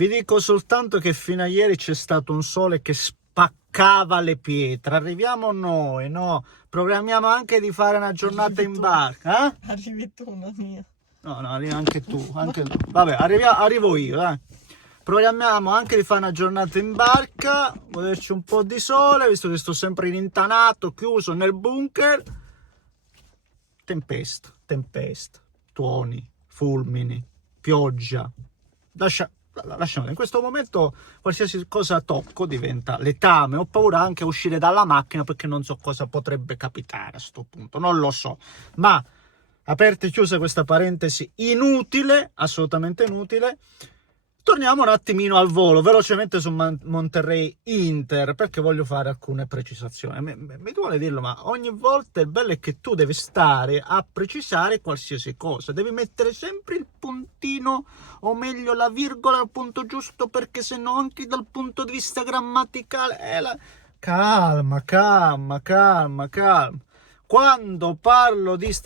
Vi dico soltanto che fino a ieri c'è stato un sole che spaccava le pietre. Arriviamo noi, no? Programmiamo anche di fare una giornata in barca, eh? Arrivi tu, una mia. No, arrivi anche tu, anche tu. Vabbè, arrivo io, dai. Programmiamo anche di fare una giornata in barca, goderci un po' di sole, visto che sto sempre intanato, chiuso nel bunker. Tempesta, tuoni, fulmini, pioggia. Lasciamo, in questo momento qualsiasi cosa tocco diventa letame. Ho paura anche a uscire dalla macchina perché non so cosa potrebbe capitare a sto punto, non lo so. Ma aperta e chiusa questa parentesi inutile, assolutamente inutile, torniamo un attimino al volo, velocemente su Monterrey Inter, perché voglio fare alcune precisazioni. Mi duole dirlo, ma ogni volta il bello è che tu devi stare a precisare qualsiasi cosa, devi mettere sempre il puntino, o meglio la virgola al punto giusto, perché se no anche dal punto di vista grammaticale calma. Quando parlo di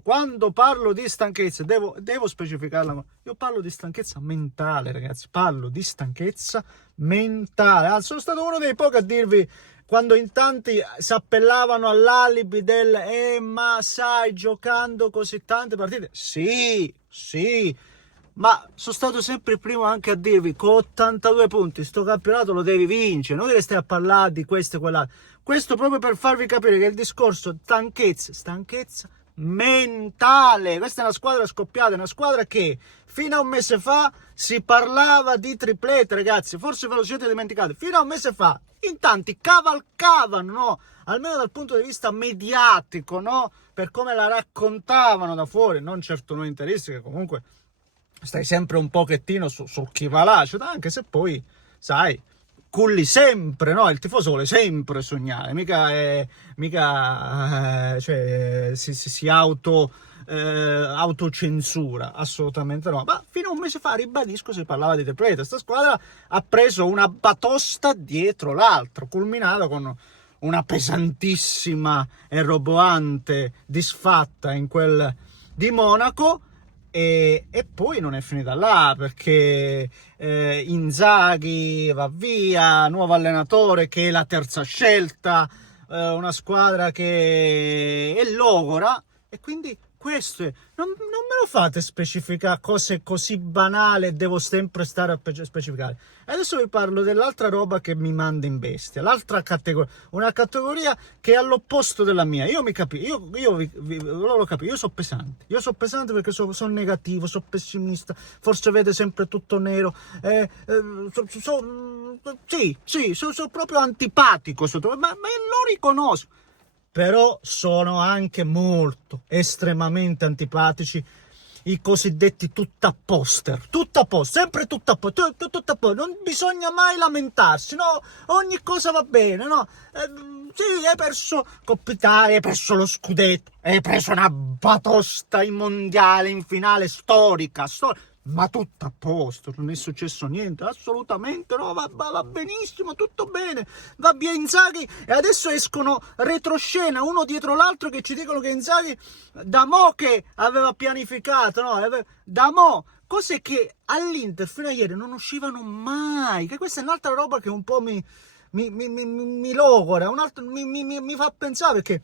quando parlo di stanchezza, devo specificarla. Io parlo di stanchezza mentale, ragazzi. Parlo di stanchezza mentale. Sono stato uno dei pochi a dirvi, quando in tanti si appellavano all'alibi del ma sai, giocando così tante partite. Sì, ma sono stato sempre il primo anche a dirvi, con 82 punti sto campionato lo devi vincere, non che stai a parlare di questo e quell'altro. Questo proprio per farvi capire che il discorso stanchezza mentale. Questa è una squadra scoppiata, è una squadra che fino a un mese fa si parlava di triplete, ragazzi, forse ve lo siete dimenticati. Fino a un mese fa in tanti cavalcavano, no? Almeno dal punto di vista mediatico, no? Per come la raccontavano da fuori, non certo noi interisti, che comunque stai sempre un pochettino sul chi va là, anche se poi, sai, culli sempre, no? Il tifoso vuole sempre sognare, cioè, si autocensura, assolutamente no. Ma fino a un mese fa, ribadisco, si parlava di triplete. Questa squadra ha preso una batosta dietro l'altro, culminata con una pesantissima e roboante disfatta in quel di Monaco. E poi non è finita là, perché Inzaghi va via, nuovo allenatore che è la terza scelta, una squadra che è logora, e quindi questo è, non me lo fate specificare cose così banali, devo sempre stare a specificare. E adesso vi parlo dell'altra roba che mi manda in bestia, l'altra categoria, una categoria che è all'opposto della mia. Io sono pesante perché sono negativo, sono pessimista, forse vede sempre tutto nero, sono proprio antipatico, ma lo riconosco. Però sono anche molto, estremamente antipatici i cosiddetti tutt'apposter, sempre tutt'apposter, non bisogna mai lamentarsi, no? Ogni cosa va bene, no? Sì, hai perso Coppa Italia, hai perso lo scudetto, hai preso una batosta in mondiale, in finale storica, ma tutto a posto, non è successo niente, assolutamente no, va benissimo, tutto bene, va via Inzaghi, e adesso escono retroscena uno dietro l'altro che ci dicono che Inzaghi da mo' che aveva pianificato, no? Da mo', cose che all'Inter fino a ieri non uscivano mai, che questa è un'altra roba che un po' mi logora, mi fa pensare, perché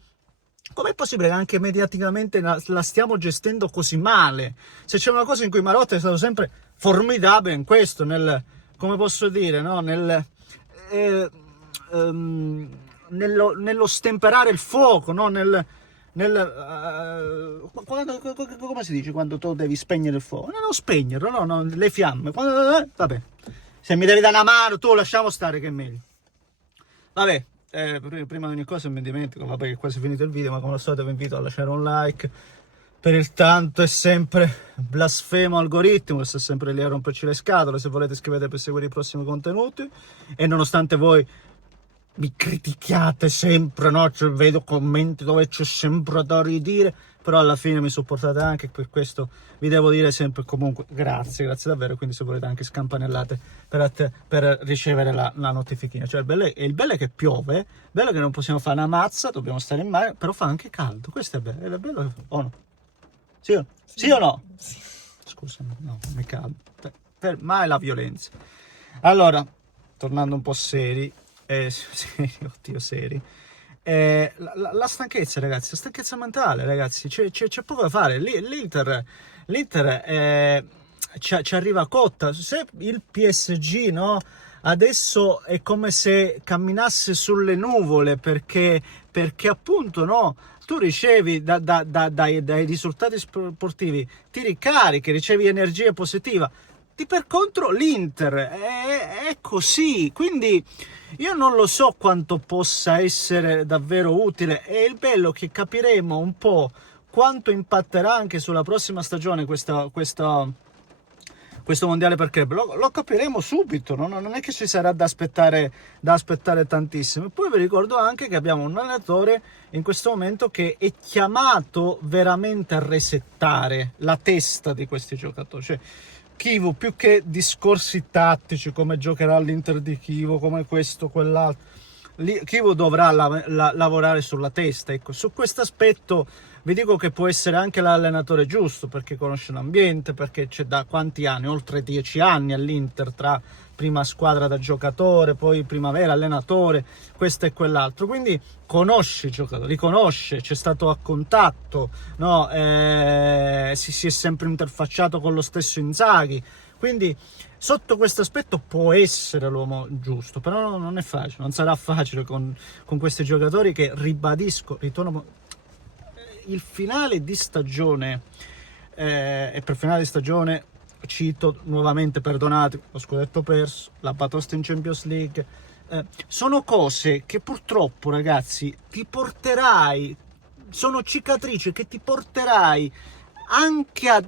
com'è possibile che anche mediaticamente la stiamo gestendo così male? Se c'è una cosa in cui Marotta è stato sempre formidabile in questo, come posso dire, no? Nello stemperare il fuoco, no? Come si dice quando tu devi spegnere il fuoco? No, non spegnerlo, no, le fiamme. Vabbè, se mi devi dare una mano, tu lasciamo stare che è meglio. Vabbè. Prima di ogni cosa mi dimentico, vabbè, che è quasi finito il video, ma come al solito vi invito a lasciare un like per il tanto e sempre blasfemo algoritmo che sta sempre lì a romperci le scatole. Se volete iscrivetevi per seguire i prossimi contenuti, e nonostante voi mi critichiate sempre, no? Cioè, vedo commenti dove c'è sempre da ridire, però alla fine mi sopportate anche, per questo vi devo dire sempre comunque grazie davvero. Quindi se volete anche scampanellate per ricevere la notifichina. Cioè il bello è che piove, il bello è che non possiamo fare una mazza, dobbiamo stare in mare, però fa anche caldo, questo è bello o no? Sì o no? Scusami, no, mi caldo. mai la violenza. Allora, tornando un po' seri, oddio, seri. La stanchezza, ragazzi, la stanchezza mentale, ragazzi, c'è poco da fare. L'Inter ci arriva cotta. Se il PSG, no, adesso è come se camminasse sulle nuvole, perché appunto, no, tu ricevi dai risultati sportivi, ti ricarichi, ricevi energia positiva. Per contro l'Inter è così, quindi io non lo so quanto possa essere davvero utile. E il bello è che capiremo un po' quanto impatterà anche sulla prossima stagione questo mondiale per club. Lo capiremo subito, no? Non è che ci sarà da aspettare tantissimo. E poi vi ricordo anche che abbiamo un allenatore in questo momento che è chiamato veramente a resettare la testa di questi giocatori, cioè Chievo, più che discorsi tattici come giocherà l'Inter di Chievo, come questo, quell'altro, Chievo dovrà lavorare sulla testa. Ecco, su questo aspetto vi dico che può essere anche l'allenatore giusto, perché conosce l'ambiente, perché c'è da quanti anni, oltre 10 anni all'Inter, tra prima squadra da giocatore, poi primavera, allenatore, questo e quell'altro, quindi conosce i giocatori, li conosce, c'è stato a contatto, no? Si è sempre interfacciato con lo stesso Inzaghi, quindi sotto questo aspetto può essere l'uomo giusto, però non è facile, non sarà facile con questi giocatori che, ribadisco, ritorno, il finale di stagione, e per finale di stagione cito nuovamente, perdonate, lo scudetto perso, la batosta in Champions League, sono cose che purtroppo, ragazzi, ti porterai, sono cicatrici che ti porterai anche a,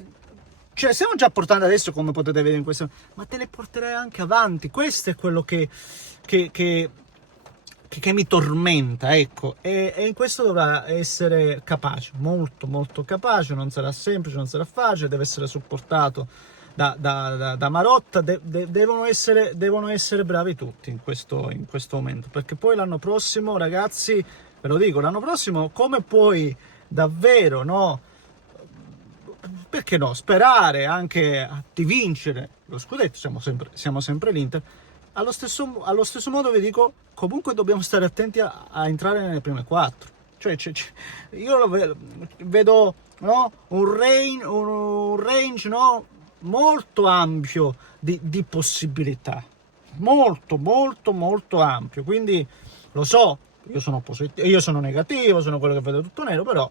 cioè stiamo già portando adesso, come potete vedere in questo, ma te le porterai anche avanti. Questo è quello che mi tormenta, ecco, e in questo dovrà essere capace, molto molto capace. Non sarà semplice, non sarà facile, deve essere supportato da Marotta, devono essere bravi tutti in questo momento, perché poi l'anno prossimo, ragazzi, ve lo dico, l'anno prossimo, come puoi davvero, no, perché no, sperare anche di vincere lo scudetto, siamo sempre l'Inter. Allo stesso modo vi dico, comunque dobbiamo stare attenti a entrare nelle prime 4. Cioè, io vedo, no, un range, no, molto ampio di possibilità. Molto, molto, molto ampio. Quindi, lo so, io sono positivo, io sono negativo, sono quello che vede tutto nero, però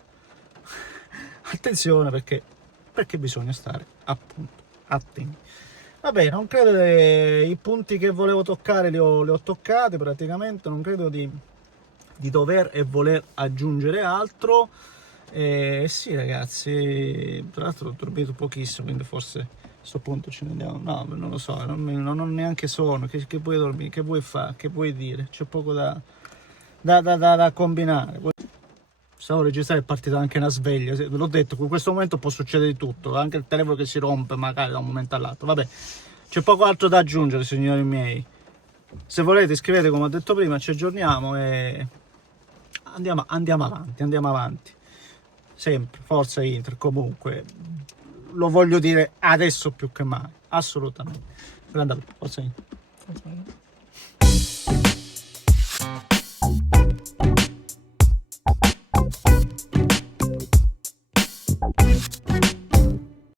attenzione, perché bisogna stare, appunto, attenti. Vabbè, non credo che i punti che volevo toccare li ho toccati praticamente, non credo di dover e voler aggiungere altro. Sì, ragazzi, tra l'altro ho dormito pochissimo, quindi forse a questo punto ce ne andiamo. No, non lo so, non neanche sono. Che puoi dormire, che vuoi fare, che puoi dire? C'è poco da combinare. Stavo registrando, è partita anche una sveglia, ve l'ho detto, in questo momento può succedere di tutto, anche il telefono che si rompe magari da un momento all'altro. Vabbè, c'è poco altro da aggiungere, signori miei. Se volete iscrivetevi, come ho detto prima, ci aggiorniamo e andiamo avanti. Sempre, forza Inter, comunque, lo voglio dire adesso più che mai, assolutamente. Forza Inter.